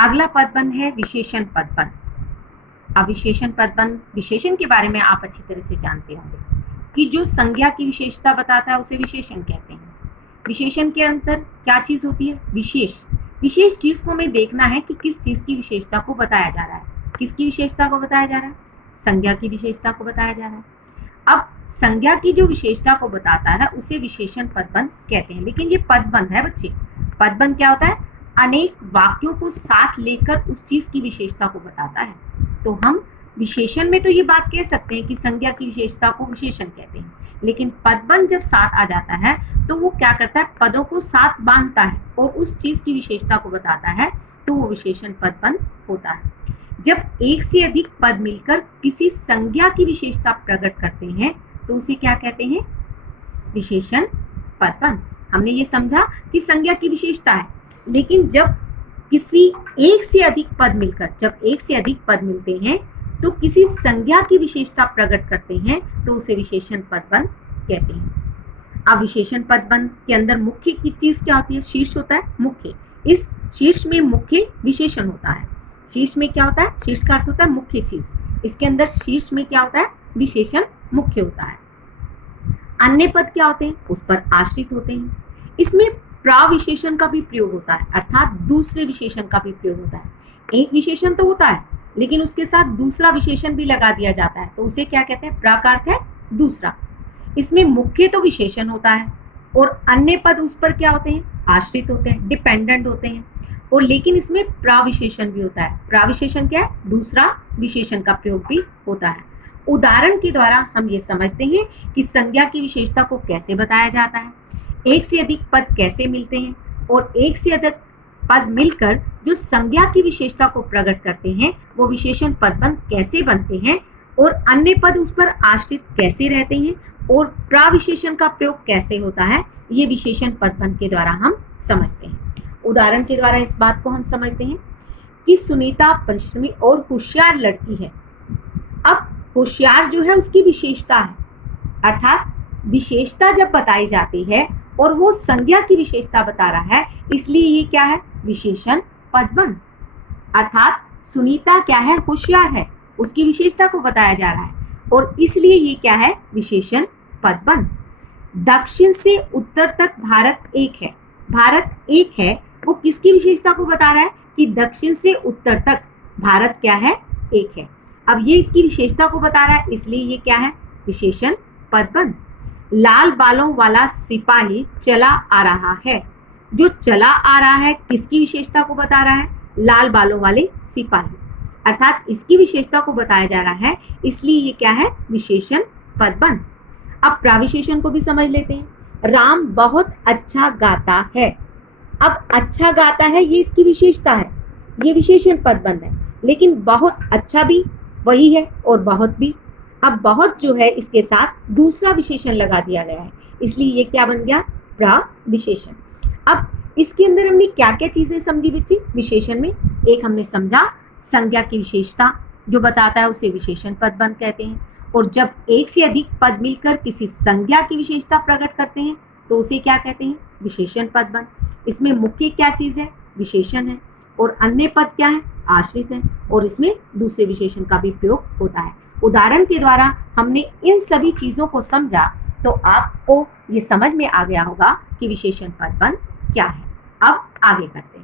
अगला पदबंध है विशेषण पदबंध। अब विशेषण पदबंध, विशेषण के बारे में आप अच्छी तरह से जानते होंगे कि जो संज्ञा की विशेषता बताता है उसे विशेषण कहते हैं। विशेषण के अंदर क्या चीज होती है? विशेष। विशेष चीज को हमें देखना है कि किस चीज की विशेषता को बताया जा रहा है। किसकी विशेषता को बताया जा रहा है? संज्ञा की विशेषता को बताया जा रहा है। अब संज्ञा की जो विशेषता को बताता है उसे विशेषण पदबंध कहते हैं। लेकिन ये पदबंध है बच्चे। पदबंध क्या होता है? अनेक वाक्यों को साथ लेकर उस चीज की विशेषता को बताता है। तो हम विशेषण में तो ये बात कह सकते हैं कि संज्ञा की विशेषता को विशेषण कहते हैं, लेकिन पदबंध जब साथ आ जाता है तो वो क्या करता है? पदों को साथ बांधता है और उस चीज की विशेषता को बताता है, तो वो विशेषण पदबंध होता है। जब एक से अधिक पद मिलकर किसी संज्ञा की विशेषता प्रकट करते हैं तो उसे क्या कहते हैं? विशेषण पदबंध। हमने ये समझा कि संज्ञा की विशेषता है, लेकिन जब किसी एक से अधिक पद मिलकर, जब एक से अधिक पद मिलते हैं तो किसी संज्ञा की विशेषता प्रकट करते हैं तो उसे विशेषण पदबंध कहते हैं। अब विशेषण पदबंध के अंदर मुख्य की चीज क्या होती है? शीर्ष होता है, मुख्य। इस शीर्ष में मुख्य विशेषण होता है। शीर्ष में क्या होता है? शीर्ष का अर्थ होता है मुख्य चीज। इसके अंदर शीर्ष में क्या होता है? विशेषण मुख्य होता है। अन्य पद क्या होते हैं? उस पर आश्रित होते हैं। इसमें प्राविशेषण का भी प्रयोग होता है, अर्थात दूसरे विशेषण का भी प्रयोग होता है। एक विशेषण तो होता है, लेकिन उसके साथ दूसरा विशेषण भी लगा दिया जाता है, तो उसे क्या कहते हैं? प्रा का अर्थ है दूसरा। इसमें मुख्य तो विशेषण होता है और अन्य पद उस पर क्या होते हैं? आश्रित होते हैं, डिपेंडेंट होते हैं। और लेकिन इसमें प्राविशेषण भी होता है। प्राविशेषण क्या है? दूसरा विशेषण का प्रयोग भी होता है। उदाहरण के द्वारा हम ये समझते हैं कि संज्ञा की विशेषता को कैसे बताया जाता है, एक से अधिक पद कैसे मिलते हैं और एक से अधिक पद मिलकर जो संज्ञा की विशेषता को प्रकट करते हैं वो विशेषण पदबंध कैसे बनते हैं और अन्य पद उस पर आश्रित कैसे रहते हैं और प्राविशेषण का प्रयोग कैसे होता है, ये विशेषण पदबंध के द्वारा हम समझते हैं। उदाहरण के द्वारा इस बात को हम समझते हैं कि सुनीता परिश्रमी और होशियार लड़की है। अब होशियार जो है उसकी विशेषता है, अर्थात विशेषता जब बताई जाती है और वो संज्ञा की विशेषता बता रहा है, इसलिए ये क्या है? विशेषण पदबंध। अर्थात सुनीता क्या है? होशियार है, उसकी विशेषता को बताया जा रहा है और इसलिए ये क्या है? विशेषण पदबंध। दक्षिण से उत्तर तक भारत एक है। भारत एक है, वो किसकी विशेषता को बता रहा है? कि दक्षिण से उत्तर तक भारत क्या है? एक है। अब ये इसकी विशेषता को बता रहा है, इसलिए ये क्या है? विशेषण पदबंध। लाल बालों वाला सिपाही चला आ रहा है। जो चला आ रहा है किसकी विशेषता को बता रहा है? लाल बालों वाले सिपाही, अर्थात इसकी विशेषता को बताया जा रहा है, इसलिए ये क्या है? विशेषण पदबंध। अब प्राविशेषण को भी समझ लेते हैं। राम बहुत अच्छा गाता है। अब अच्छा गाता है ये इसकी विशेषता है, ये विशेषण पदबंध है, लेकिन बहुत अच्छा भी वही है और बहुत भी। अब बहुत जो है इसके साथ दूसरा विशेषण लगा दिया गया है, इसलिए ये क्या बन गया? प्राविशेषण। अब इसके अंदर हमने क्या क्या चीजें समझी बच्चे? विशेषण में एक हमने समझा संज्ञा की विशेषता जो बताता है उसे विशेषण पदबंध कहते हैं, और जब एक से अधिक पद मिलकर किसी संज्ञा की विशेषता प्रकट करते हैं तो उसे क्या कहते हैं? विशेषण पदबंध। इसमें मुख्य क्या चीज है? विशेषण है, और अन्य पद क्या है? आश्रित है, और इसमें दूसरे विशेषण का भी प्रयोग होता है। उदाहरण के द्वारा हमने इन सभी चीजों को समझा तो आपको ये समझ में आ गया होगा कि विशेषण पदबंध क्या है। अब आगे करते हैं।